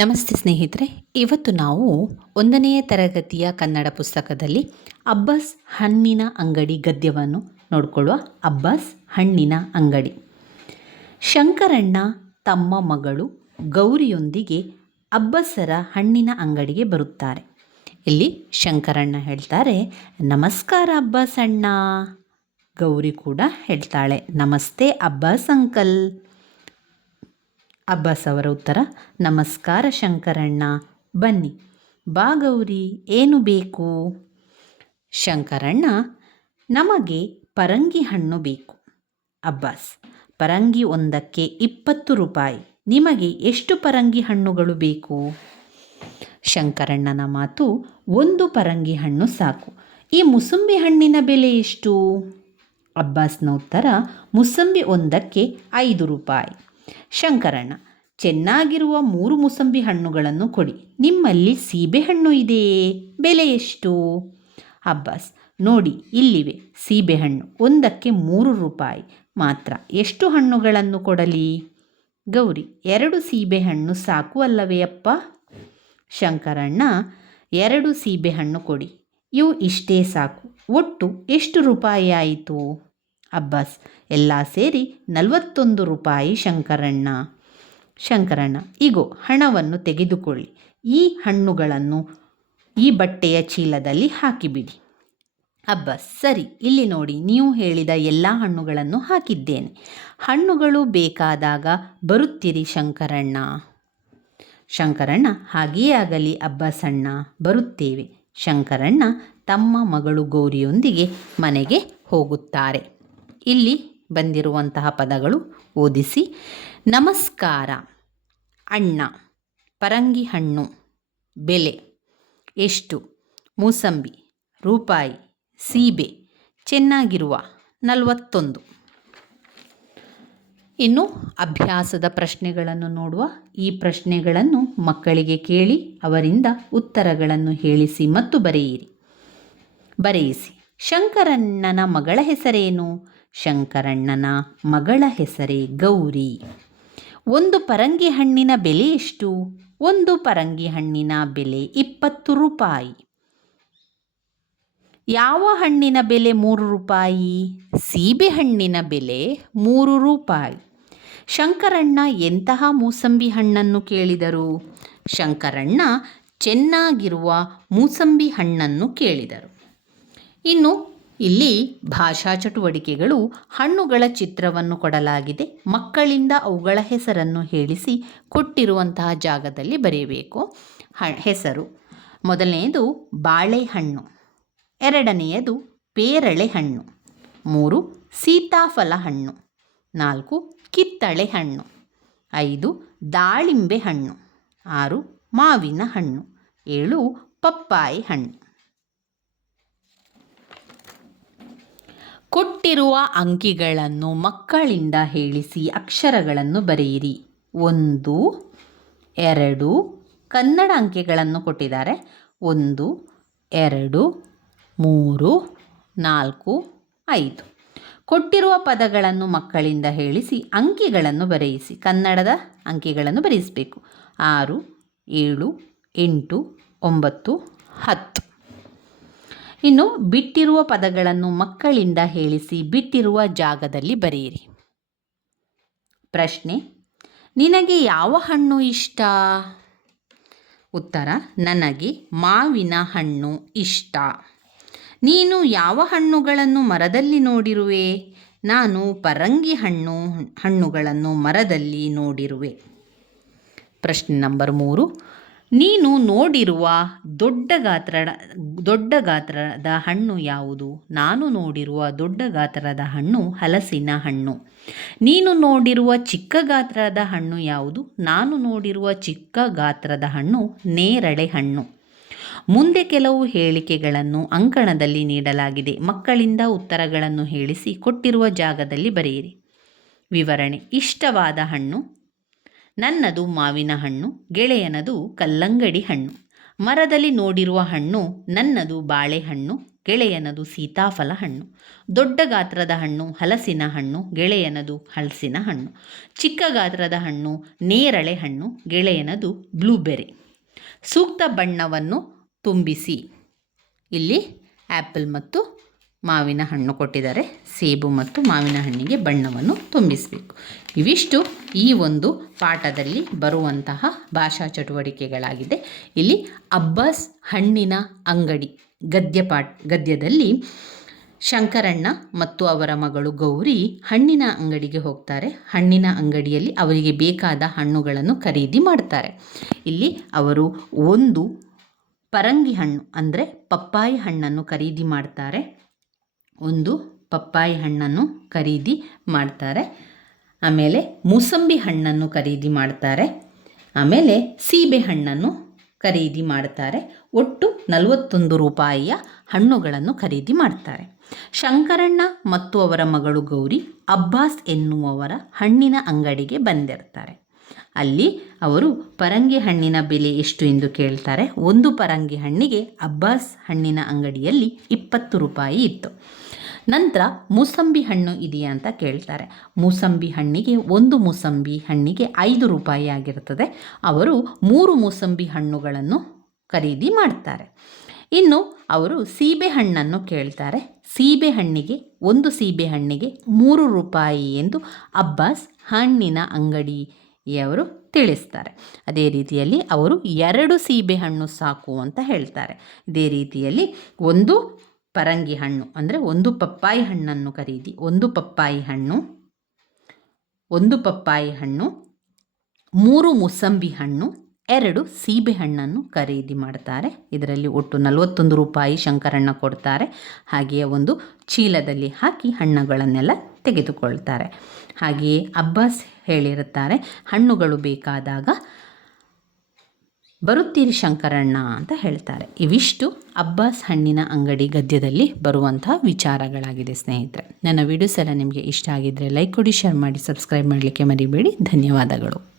ನಮಸ್ತೆ ಸ್ನೇಹಿತರೆ, ಇವತ್ತು ನಾವು ಒಂದನೆಯ ತರಗತಿಯ ಕನ್ನಡ ಪುಸ್ತಕದಲ್ಲಿ ಅಬ್ಬಾಸ್ ಹಣ್ಣಿನ ಅಂಗಡಿ ಗದ್ಯವನ್ನು ನೋಡಿಕೊಳ್ಳುವ ಅಬ್ಬಾಸ್ ಹಣ್ಣಿನ ಅಂಗಡಿ. ಶಂಕರಣ್ಣ ತಮ್ಮ ಮಗಳು ಗೌರಿಯೊಂದಿಗೆ ಅಬ್ಬಸರ ಹಣ್ಣಿನ ಅಂಗಡಿಗೆ ಬರುತ್ತಾರೆ. ಇಲ್ಲಿ ಶಂಕರಣ್ಣ ಹೇಳ್ತಾರೆ, ನಮಸ್ಕಾರ ಅಬ್ಬಾಸ್ ಅಣ್ಣ ಗೌರಿ ಕೂಡ ಹೇಳ್ತಾಳೆ, ನಮಸ್ತೆ ಅಬ್ಬಾಸ್ ಅಂಕಲ್. ಅಬ್ಬಾಸ್ ಅವರ ಉತ್ತರ, ನಮಸ್ಕಾರ ಶಂಕರಣ್ಣ, ಬನ್ನಿ. ಬಾಗೌರಿ ಏನು ಬೇಕು? ಶಂಕರಣ್ಣ, ನಮಗೆ ಪರಂಗಿ ಹಣ್ಣು ಬೇಕು. ಅಬ್ಬಾಸ್, ಪರಂಗಿ ಒಂದಕ್ಕೆ ಇಪ್ಪತ್ತು ರೂಪಾಯಿ. ನಿಮಗೆ ಎಷ್ಟು ಪರಂಗಿ ಹಣ್ಣುಗಳು ಬೇಕು? ಶಂಕರಣ್ಣನ ಮಾತು, ಒಂದು ಪರಂಗಿ ಹಣ್ಣು ಸಾಕು. ಈ ಮುಸುಂಬಿ ಹಣ್ಣಿನ ಬೆಲೆ ಎಷ್ಟು? ಅಬ್ಬಾಸ್ನ ಉತ್ತರ, ಮುಸಂಬಿ ಒಂದಕ್ಕೆ ಐದು ರೂಪಾಯಿ. ಶಂಕರಣ್ಣ, ಚೆನ್ನಾಗಿರುವ ಮೂರು ಮುಸಂಬಿ ಹಣ್ಣುಗಳನ್ನು ಕೊಡಿ. ನಿಮ್ಮಲ್ಲಿ ಸೀಬೆಹಣ್ಣು ಇದೆಯೇ? ಬೆಲೆ ಎಷ್ಟು? ಅಬ್ಬಾಸ್, ನೋಡಿ, ಇಲ್ಲಿವೆ ಸೀಬೆಹಣ್ಣು ಒಂದಕ್ಕೆ ಮೂರು ರೂಪಾಯಿ. ಮಾತ್ರ ಎಷ್ಟು ಹಣ್ಣುಗಳನ್ನು ಕೊಡಲಿ? ಗೌರಿ, ಎರಡು ಸೀಬೆಹಣ್ಣು ಸಾಕು ಅಲ್ಲವೇ ಅಪ್ಪ? ಶಂಕರಣ್ಣ, ಎರಡು ಸೀಬೆಹಣ್ಣು ಕೊಡಿ. ಇವು ಇಷ್ಟೇ ಸಾಕು. ಒಟ್ಟು ಎಷ್ಟು ರೂಪಾಯಿ ಆಯಿತು? ಅಬ್ಬಾಸ್, ಎಲ್ಲ ಸೇರಿ ನಲವತ್ತೊಂದು ರೂಪಾಯಿ ಶಂಕರಣ್ಣ. ಶಂಕರಣ್ಣ, ಇಗೋ, ಹಣವನ್ನು ತೆಗೆದುಕೊಳ್ಳಿ. ಈ ಹಣ್ಣುಗಳನ್ನು ಈ ಬಟ್ಟೆಯ ಚೀಲದಲ್ಲಿ ಹಾಕಿಬಿಡಿ. ಅಬ್ಬಾಸ್, ಸರಿ, ಇಲ್ಲಿ ನೋಡಿ, ನೀವು ಹೇಳಿದ ಎಲ್ಲ ಹಣ್ಣುಗಳನ್ನು ಹಾಕಿದ್ದೇನೆ. ಹಣ್ಣುಗಳು ಬೇಕಾದಾಗ ಬರುತ್ತೀರಿ ಶಂಕರಣ್ಣ. ಶಂಕರಣ್ಣ, ಹಾಗೆಯೇ ಆಗಲಿ ಅಬ್ಬಾಸಣ್ಣ, ಬರುತ್ತೇವೆ. ಶಂಕರಣ್ಣ ತಮ್ಮ ಮಗಳು ಗೌರಿಯೊಂದಿಗೆ ಮನೆಗೆ ಹೋಗುತ್ತಾರೆ. ಇಲ್ಲಿ ಬಂದಿರುವಂತಹ ಪದಗಳು ಓದಿಸಿ. ನಮಸ್ಕಾರ. ಅಣ್ಣ. ಪರಂಗಿ ಹಣ್ಣು. ಬೆಲೆ ಎಷ್ಟು? ಮೂಸಂಬಿ. ರೂಪಾಯಿ. ಸೀಬೆ. ಚೆನ್ನಾಗಿರುವ ನಲವತ್ತೊಂದು. ಇನ್ನು ಅಭ್ಯಾಸದ ಪ್ರಶ್ನೆಗಳನ್ನು ನೋಡುವ ಈ ಪ್ರಶ್ನೆಗಳನ್ನು ಮಕ್ಕಳಿಗೆ ಕೇಳಿ ಅವರಿಂದ ಉತ್ತರಗಳನ್ನು ಹೇಳಿಸಿ ಮತ್ತು ಬರೆಯಿರಿ. ಬರೆಯಿಸಿ. ಶಂಕರಣ್ಣನ ಮಗಳ ಹೆಸರೇನು? ಶಂಕರಣ್ಣನ ಮಗಳ ಹೆಸರೇ ಗೌರಿ. ಒಂದು ಪರಂಗಿ ಹಣ್ಣಿನ ಬೆಲೆ ಎಷ್ಟು? ಒಂದು ಪರಂಗಿ ಹಣ್ಣಿನ ಬೆಲೆ ಇಪ್ಪತ್ತು ರೂಪಾಯಿ. ಯಾವ ಹಣ್ಣಿನ ಬೆಲೆ ಮೂರು ರೂಪಾಯಿ? ಸೀಬೆ ಹಣ್ಣಿನ ಬೆಲೆ ಮೂರು ರೂಪಾಯಿ. ಶಂಕರಣ್ಣ ಎಂತಹ ಮೂಸಂಬಿ ಹಣ್ಣನ್ನು ಕೇಳಿದರು? ಶಂಕರಣ್ಣ ಚೆನ್ನಾಗಿರುವ ಮೂಸಂಬಿ ಹಣ್ಣನ್ನು ಕೇಳಿದರು. ಇನ್ನು ಇಲ್ಲಿ ಭಾಷಾ ಚಟುವಟಿಕೆಗಳು ಹಣ್ಣುಗಳ ಚಿತ್ರವನ್ನು ಕೊಡಲಾಗಿದೆ. ಮಕ್ಕಳಿಂದ ಅವುಗಳ ಹೆಸರನ್ನು ಹೇಳಿಸಿ ಕೊಟ್ಟಿರುವಂತಹ ಜಾಗದಲ್ಲಿ ಬರೆಯಬೇಕು. ಹ, ಹೆಸರು. ಮೊದಲನೆಯದು ಬಾಳೆಹಣ್ಣು. ಎರಡನೆಯದು ಪೇರಳೆ ಹಣ್ಣು ಮೂರು ಸೀತಾಫಲ ಹಣ್ಣು ನಾಲ್ಕು ಕಿತ್ತಳೆ ಹಣ್ಣು ಐದು ದಾಳಿಂಬೆ ಹಣ್ಣು ಆರು ಮಾವಿನ ಹಣ್ಣು ಏಳು ಪಪ್ಪಾಯಿ ಹಣ್ಣು ಕೊಟ್ಟಿರುವ ಅಂಕಿಗಳನ್ನು ಮಕ್ಕಳಿಂದ ಹೇಳಿಸಿ ಅಕ್ಷರಗಳನ್ನು ಬರೆಯಿರಿ. ಒಂದು, ಎರಡು, ಕನ್ನಡ ಅಂಕಿಗಳನ್ನು ಕೊಟ್ಟಿದ್ದಾರೆ. ಒಂದು, ಎರಡು, ಮೂರು, ನಾಲ್ಕು, ಐದು. ಕೊಟ್ಟಿರುವ ಪದಗಳನ್ನು ಮಕ್ಕಳಿಂದ ಹೇಳಿಸಿ ಅಂಕಿಗಳನ್ನು ಬರೆಯಿಸಿ, ಕನ್ನಡದ ಅಂಕಿಗಳನ್ನು ಬರೆಯಿಸಬೇಕು. ಆರು, ಏಳು, ಎಂಟು, ಒಂಬತ್ತು, ಹತ್ತು. ಇನ್ನು ಬಿಟ್ಟಿರುವ ಪದಗಳನ್ನು ಮಕ್ಕಳಿಂದ ಹೇಳಿಸಿ ಬಿಟ್ಟಿರುವ ಜಾಗದಲ್ಲಿ ಬರೆಯಿರಿ. ಪ್ರಶ್ನೆ, ನಿನಗೆ ಯಾವ ಹಣ್ಣು ಇಷ್ಟ? ಉತ್ತರ, ನನಗೆ ಮಾವಿನ ಹಣ್ಣು ಇಷ್ಟ. ನೀನು ಯಾವ ಹಣ್ಣುಗಳನ್ನು ಮರದಲ್ಲಿ ನೋಡಿರುವೆ? ನಾನು ಪರಂಗಿ ಹಣ್ಣು, ಹಣ್ಣುಗಳನ್ನು ಮರದಲ್ಲಿ ನೋಡಿರುವೆ. ಪ್ರಶ್ನೆ ನಂಬರ್ ಮೂರು ನೀನು ನೋಡಿರುವ ದೊಡ್ಡ ಗಾತ್ರದ ದೊಡ್ಡ ಗಾತ್ರದ ಹಣ್ಣು ಯಾವುದು? ನಾನು ನೋಡಿರುವ ದೊಡ್ಡ ಗಾತ್ರದ ಹಣ್ಣು ಹಲಸಿನ ಹಣ್ಣು. ನೀನು ನೋಡಿರುವ ಚಿಕ್ಕ ಗಾತ್ರದ ಹಣ್ಣು ಯಾವುದು? ನಾನು ನೋಡಿರುವ ಚಿಕ್ಕ ಗಾತ್ರದ ಹಣ್ಣು ನೇರಳೆ ಹಣ್ಣು. ಮುಂದೆ ಕೆಲವು ಹೇಳಿಕೆಗಳನ್ನು ಅಂಕಣದಲ್ಲಿ ನೀಡಲಾಗಿದೆ. ಮಕ್ಕಳಿಂದ ಉತ್ತರಗಳನ್ನು ಹೇಳಿಸಿ ಕೊಟ್ಟಿರುವ ಜಾಗದಲ್ಲಿ ಬರೆಯಿರಿ. ವಿವರಣೆ, ಇಷ್ಟವಾದ ಹಣ್ಣು ನನ್ನದು ಮಾವಿನ ಹಣ್ಣು, ಗೆಳೆಯನದು ಕಲ್ಲಂಗಡಿ ಹಣ್ಣು. ಮರದಲ್ಲಿ ನೋಡಿರುವ ಹಣ್ಣು ನನ್ನದು ಬಾಳೆಹಣ್ಣು ಗೆಳೆಯನದು ಸೀತಾಫಲ ಹಣ್ಣು. ದೊಡ್ಡ ಗಾತ್ರದ ಹಣ್ಣು ಹಲಸಿನ ಹಣ್ಣು, ಗೆಳೆಯನದು ಹಲಸಿನ ಹಣ್ಣು. ಚಿಕ್ಕ ಗಾತ್ರದ ಹಣ್ಣು ನೇರಳೆ ಹಣ್ಣು, ಗೆಳೆಯನದು ಬ್ಲೂಬೆರಿ ಸೂಕ್ತ ಬಣ್ಣವನ್ನು ತುಂಬಿಸಿ. ಇಲ್ಲಿ ಆ್ಯಪಲ್ ಮತ್ತು ಮಾವಿನ ಹಣ್ಣು ಕೊಟ್ಟಿದ್ದಾರೆ. ಸೇಬು ಮತ್ತು ಮಾವಿನ ಹಣ್ಣಿಗೆ ಬಣ್ಣವನ್ನು ತುಂಬಿಸಬೇಕು. ಇವಿಷ್ಟು ಈ ಒಂದು ಪಾಠದಲ್ಲಿ ಬರುವಂತಹ ಭಾಷಾ ಚಟುವಟಿಕೆಗಳಾಗಿದೆ. ಇಲ್ಲಿ ಅಬ್ಬಾಸ್ ಹಣ್ಣಿನ ಅಂಗಡಿ ಗದ್ಯ ಪಾಠ ಗದ್ಯದಲ್ಲಿ ಶಂಕರಣ್ಣ ಮತ್ತು ಅವರ ಮಗಳು ಗೌರಿ ಹಣ್ಣಿನ ಅಂಗಡಿಗೆ ಹೋಗ್ತಾರೆ. ಹಣ್ಣಿನ ಅಂಗಡಿಯಲ್ಲಿ ಅವರಿಗೆ ಬೇಕಾದ ಹಣ್ಣುಗಳನ್ನು ಖರೀದಿ ಮಾಡ್ತಾರೆ. ಇಲ್ಲಿ ಅವರು ಒಂದು ಪರಂಗಿ ಹಣ್ಣು ಅಂದರೆ ಪಪ್ಪಾಯಿ ಹಣ್ಣನ್ನು ಖರೀದಿ ಮಾಡ್ತಾರೆ. ಒಂದು ಪಪ್ಪಾಯಿ ಹಣ್ಣನ್ನು ಖರೀದಿ ಮಾಡ್ತಾರೆ. ಆಮೇಲೆ ಮೂಸಂಬಿ ಹಣ್ಣನ್ನು ಖರೀದಿ ಮಾಡ್ತಾರೆ. ಆಮೇಲೆ ಸೀಬೆ ಹಣ್ಣನ್ನು ಖರೀದಿ ಮಾಡ್ತಾರೆ. ಒಟ್ಟು ನಲವತ್ತೊಂದು ರೂಪಾಯಿಯ ಹಣ್ಣುಗಳನ್ನು ಖರೀದಿ ಮಾಡ್ತಾರೆ. ಶಂಕರಣ್ಣ ಮತ್ತು ಅವರ ಮಗಳು ಗೌರಿ ಅಬ್ಬಾಸ್ ಎನ್ನುವವರ ಹಣ್ಣಿನ ಅಂಗಡಿಗೆ ಬಂದಿರ್ತಾರೆ. ಅಲ್ಲಿ ಅವರು ಪರಂಗಿ ಹಣ್ಣಿನ ಬೆಲೆ ಎಷ್ಟು ಎಂದು ಕೇಳ್ತಾರೆ. ಒಂದು ಪರಂಗಿ ಹಣ್ಣಿಗೆ ಅಬ್ಬಾಸ್ ಹಣ್ಣಿನ ಅಂಗಡಿಯಲ್ಲಿ ಇಪ್ಪತ್ತು ರೂಪಾಯಿ ಇತ್ತು. ನಂತರ ಮೂಸಂಬಿ ಹಣ್ಣು ಇದೆಯಾ ಅಂತ ಕೇಳ್ತಾರೆ. ಮೂಸಂಬಿ ಹಣ್ಣಿಗೆ ಒಂದು ಮೂಸಂಬಿ ಹಣ್ಣಿಗೆ ಐದು ರೂಪಾಯಿ ಆಗಿರ್ತದೆ ಅವರು ಮೂರು ಮೂಸಂಬಿ ಹಣ್ಣುಗಳನ್ನು ಖರೀದಿ ಮಾಡ್ತಾರೆ. ಇನ್ನು ಅವರು ಸೀಬೆ ಹಣ್ಣನ್ನು ಕೇಳ್ತಾರೆ. ಸೀಬೆ ಹಣ್ಣಿಗೆ, ಒಂದು ಸೀಬೆ ಹಣ್ಣಿಗೆ ಮೂರು ರೂಪಾಯಿ ಎಂದು ಅಬ್ಬಾಸ್ ಹಣ್ಣಿನ ಅಂಗಡಿಯವರು ತಿಳಿಸ್ತಾರೆ. ಅದೇ ರೀತಿಯಲ್ಲಿ ಅವರು ಎರಡು ಸೀಬೆ ಹಣ್ಣು ಸಾಕು ಅಂತ ಹೇಳ್ತಾರೆ. ಇದೇ ರೀತಿಯಲ್ಲಿ ಒಂದು ಪರಂಗಿ ಹಣ್ಣು ಅಂದರೆ ಒಂದು ಪಪ್ಪಾಯಿ ಹಣ್ಣನ್ನು ಖರೀದಿ, ಒಂದು ಪಪ್ಪಾಯಿ ಹಣ್ಣು, ಒಂದು ಪಪ್ಪಾಯಿ ಹಣ್ಣು, ಮೂರು ಮುಸಂಬಿ ಹಣ್ಣು, ಎರಡು ಸೀಬೆ ಹಣ್ಣನ್ನು ಖರೀದಿ ಮಾಡ್ತಾರೆ. ಇದರಲ್ಲಿ ಒಟ್ಟು ನಲವತ್ತೊಂದು ರೂಪಾಯಿ ಶಂಕರಣ್ಣ ಕೊಡ್ತಾರೆ. ಹಾಗೆಯೇ ಒಂದು ಚೀಲದಲ್ಲಿ ಹಾಕಿ ಹಣ್ಣುಗಳನ್ನೆಲ್ಲ ತೆಗೆದುಕೊಳ್ತಾರೆ. ಹಾಗೆಯೇ ಅಬ್ಬಾಸ್ ಹೇಳಿರುತ್ತಾರೆ. ಹಣ್ಣುಗಳು ಬೇಕಾದಾಗ ಬರುತ್ತೀರಿ ಶಂಕರಣ್ಣ ಅಂತ ಹೇಳ್ತಾರೆ. ಇವಿಷ್ಟು ಅಬ್ಬಾಸ್ ಹಣ್ಣಿನ ಅಂಗಡಿ ಗದ್ಯದಲ್ಲಿ ಬರುವಂತಹ ವಿಚಾರಗಳಾಗಿದೆ ಸ್ನೇಹಿತರೆ. ನನ್ನ ವಿಡಿಯೋಸ್ ಎಲ್ಲ ನಿಮಗೆ ಇಷ್ಟ ಆಗಿದ್ದರೆ ಲೈಕ್ ಕೊಡಿ, ಶೇರ್ ಮಾಡಿ, ಸಬ್ಸ್ಕ್ರೈಬ್ ಮಾಡಲಿಕ್ಕೆ ಮರಿಬೇಡಿ. ಧನ್ಯವಾದಗಳು.